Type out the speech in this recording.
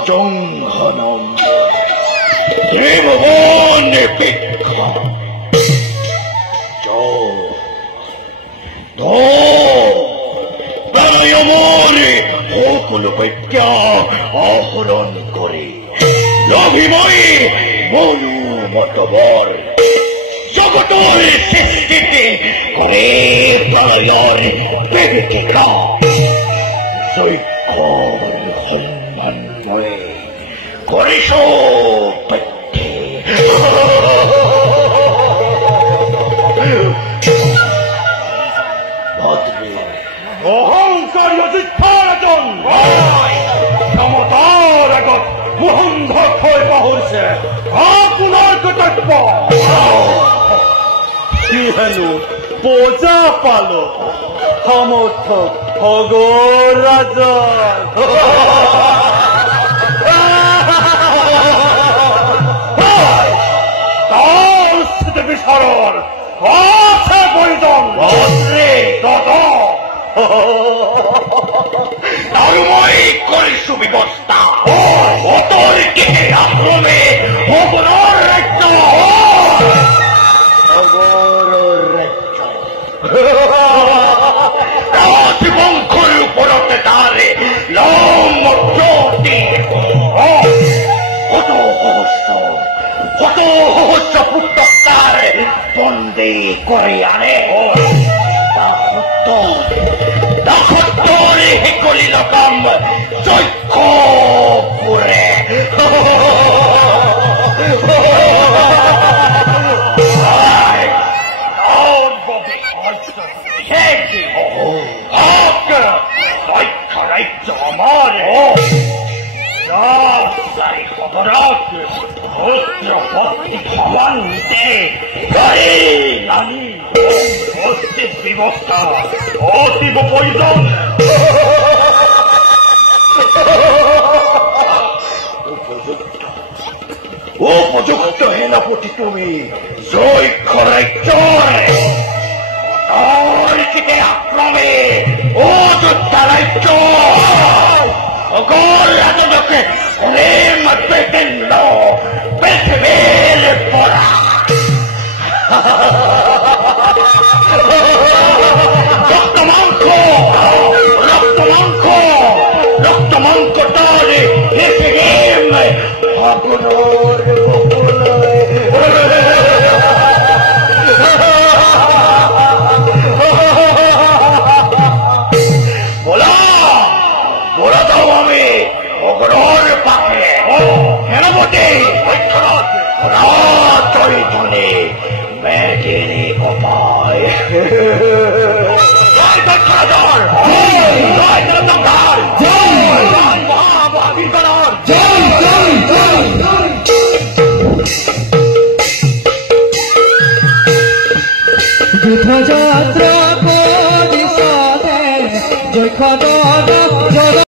অজঙ্ঘনম ত্রিভুবন নিপেক্ষা প্রাণায়ামরে সকল বিদ্যা আহরণ করে লভিময়ী মনু মতবর জগতের সৃষ্টিতে করে প্রলয়ের বিভীষিকা সম্মানময়ে করিস অহংকারী অজিত্থারাজন ক্ষমতার আগত মোহন্ধ হৈ পাহৰিছে আপোনাৰ কৰ্তব্য কি হেনো পূজা পালো সমৰ্থক ভগৰাজন তাৰ স্থিতি বিচাৰৰ আছে প্ৰয়োজন আৰু মই কৰিছো ব্যৱস্থা অতৰ্কে আক্ৰমে সকলৰ ৰাজ্য ৰাজবংশৰ ওপৰতে তাৰে লম্বজ্যোতি শত সহস্ৰ পুত্ৰক তাৰ বন্দী কৰি আনে শিকলি লগাম যজ্ঞ পুৰে ৰাজ্য আমাৰ ব্যৱস্থা অতীব প্ৰয়োজন উপযুক্ত সেনাপতি তুমি যক্ষ ৰাজ্যৰ আক্ৰমে অযোধ্যা ৰাজ্য সকল ৰাজকে প্ৰেম প্ৰেতেণ্ড পৃথিৱীৰ পৰা ৰক্তমাংস তাৰে এসে গেম বলা দাও আমি অগ্ৰহৰ পাখে সেনাপতি চৈতনে ব্যাগেৰে কথায়